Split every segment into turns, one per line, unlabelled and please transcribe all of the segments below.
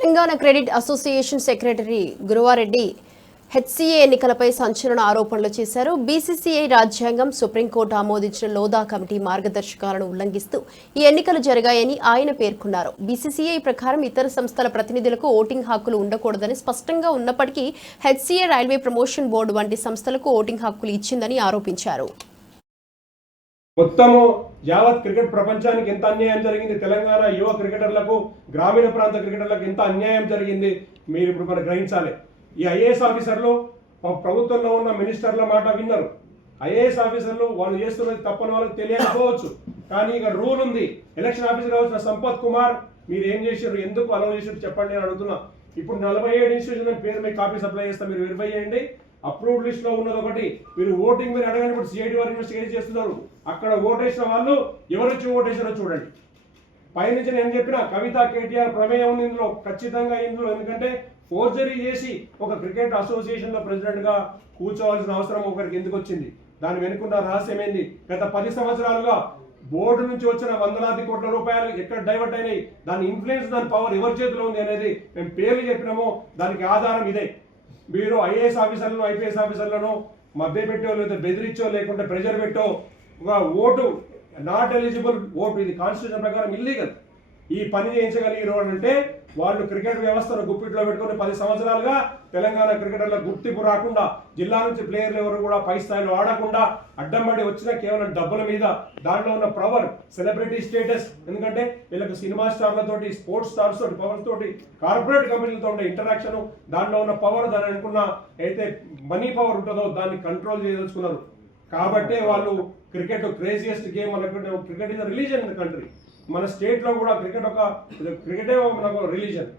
Telangana cricket association secretary Guruvareddy HCA ఎన్నికలపై సంచలన ఆరోపణలు చేశారు. బీసీసీఐ రాజ్యాంగం సుప్రీంకోర్టు ఆమోదించిన లోదా కమిటీ మార్గదర్శకాలను ఉల్లంఘిస్తూ ఈ ఎన్నికలు జరిగాయని ఆయన పేర్కొన్నారు. బీసీసీఐ ప్రకారం ఇతర సంస్థల ప్రతినిధులకు ఓటింగ్ హక్కులు ఉండకూడదని స్పష్టంగా ఉన్నప్పటికీ హెచ్సీఏ రైల్వే ప్రమోషన్ బోర్డు వంటి సంస్థలకు ఓటింగ్ హక్కులు ఇచ్చిందని ఆరోపించారు.
మొత్తము యావత్ క్రికెట్ ప్రపంచానికి ఎంత అన్యాయం జరిగింది? తెలంగాణ యువ క్రికెటర్లకు గ్రామీణ ప్రాంత క్రికెటర్లకు ఎంత అన్యాయం జరిగింది? మీరు ఇప్పుడు మనం గ్రహించాలి. ఈ ఐఏఎస్ ఆఫీసర్లు ప్రభుత్వంలో ఉన్న మినిస్టర్ల మాట విన్నారు. ఐఏఎస్ ఆఫీసర్లు వాళ్ళు చేస్తున్నది తప్పని వాళ్ళకి తెలియకపోవచ్చు. కానీ ఇక రూల్ ఉంది. ఎలక్షన్ ఆఫీసర్ కావాల్సిన సంపత్ కుమార్ మీరు ఏం చేశారు? ఎందుకు అలౌ చేశారు చెప్పండి అని అడుగుతున్నా. ఇప్పుడు నలభై ఏడు ఇన్స్టిట్యూషన్ పేరు మీకు కాపీ సప్లై చేస్తాం మీరు వెరిఫై చేయండి. అప్రూవ్డ్ లిస్ట్లో ఉన్నది ఒకటి. మీరు ఓటింగ్ మీరు అడగండి ఇప్పుడు సిఐడి వారు ఇన్వెస్టిగేట్ చేస్తున్నారు. అక్కడ ఓటేసిన వాళ్ళు ఎవరు వచ్చి ఓటేసారో చూడండి. పైనుంచి నేను చెప్పిన కవిత కేటీఆర్ ప్రమేయం ఉంది ఇందులో ఖచ్చితంగా ఇందులో. ఎందుకంటే ఫోర్జరీ చేసి ఒక క్రికెట్ అసోసియేషన్లో ప్రెసిడెంట్గా కూర్చోవాల్సిన అవసరం ఒకరికి ఎందుకు వచ్చింది? దాని వెనుకున్న రహస్యం ఏంది? గత పది సంవత్సరాలుగా బోర్డు నుంచి వచ్చిన వందలాది కోట్ల రూపాయలు ఎక్కడ డైవర్ట్ అయినాయి? దాని ఇన్ఫ్లుయెన్స్ దాని పవర్ ఎవరి చేతిలో ఉంది అనేది మేము పేర్లు చెప్పినామో దానికి ఆధారం ఇదే. మీరు ఐఏఎస్ ఆఫీసర్లను ఐపీఎస్ ఆఫీసర్లను మభ్యపెట్టో లేదా బెదిరించో లేకుంటే ప్రెజర్ పెట్టో ఒక ఓటు నాట్ ఎలిజిబుల్ ఓటు. ఇది కాన్స్టిట్యూషన్ ప్రకారం ఇల్లీగల్ ఈ పని చేయించగలిగిన అంటే వాళ్ళు క్రికెట్ వ్యవస్థను గుప్పిట్లో పెట్టుకుని పది సంవత్సరాలుగా తెలంగాణ క్రికెటర్ల గుర్తింపు రాకుండా జిల్లా నుంచి ప్లేయర్లు ఎవరు కూడా పై స్థాయిలో ఆడకుండా అడ్డంబడి వచ్చిన కేవలం డబ్బుల మీద. దాంట్లో ఉన్న పవర్ సెలబ్రిటీ స్టేటస్. ఎందుకంటే వీళ్ళకి సినిమా స్టార్లతోటి స్పోర్ట్స్ స్టార్స్ తోటి పవర్ తోటి కార్పొరేట్ కంపెనీలతో ఉండే ఇంటరాక్షన్ దాంట్లో ఉన్న పవర్ దాని అనుకున్న అయితే మనీ పవర్ ఉంటుందో దాన్ని కంట్రోల్ చేయదలుచుకున్నారు. కాబట్టే వాళ్ళు క్రికెట్ క్రేజియస్ట్ గేమ్ అనుకుంటే cricket is religion in country. మన స్టేట్లో కూడా క్రికెట్ ఒక క్రికెటే మనకు రిలీజన్.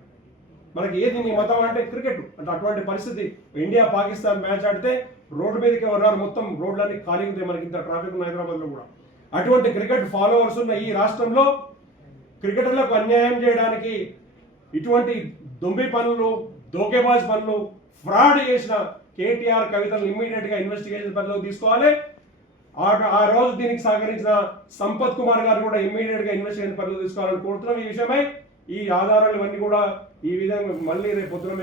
మనకి ఏది నీ మతం అంటే క్రికెట్. అంటే అటువంటి పరిస్థితి. ఇండియా పాకిస్తాన్ మ్యాచ్ ఆడితే రోడ్డు మీదకి ఎవరు మొత్తం రోడ్లన్నీ ఖాళీ ఉంటాయి మనకి ఇంత ట్రాఫిక్ ఉంది హైదరాబాద్లో కూడా. అటువంటి క్రికెట్ ఫాలోవర్స్ ఉన్న ఈ రాష్ట్రంలో క్రికెటర్లకు అన్యాయం చేయడానికి ఇటువంటి దొంబి పనులు దోకేబాజ్ పనులు ఫ్రాడ్ చేసిన కేటీఆర్ కవితలు ఇమ్మీడియట్గా ఇన్వెస్టిగేషన్ పరిధిలోకి తీసుకోవాలి. ఆ ఆ రోజు దీనికి సహకరించిన సంపత్ కుమార్ గారు కూడా ఇమ్మీడియట్గా ఇన్వెస్టిగేషన్ పరిధిలో తీసుకోవాలని కోరుతున్నాం. ఈ విషయమై ఈ ఆధారాలు ఇవన్నీ కూడా ఈ విధంగా మళ్ళీ రేపు పొద్దున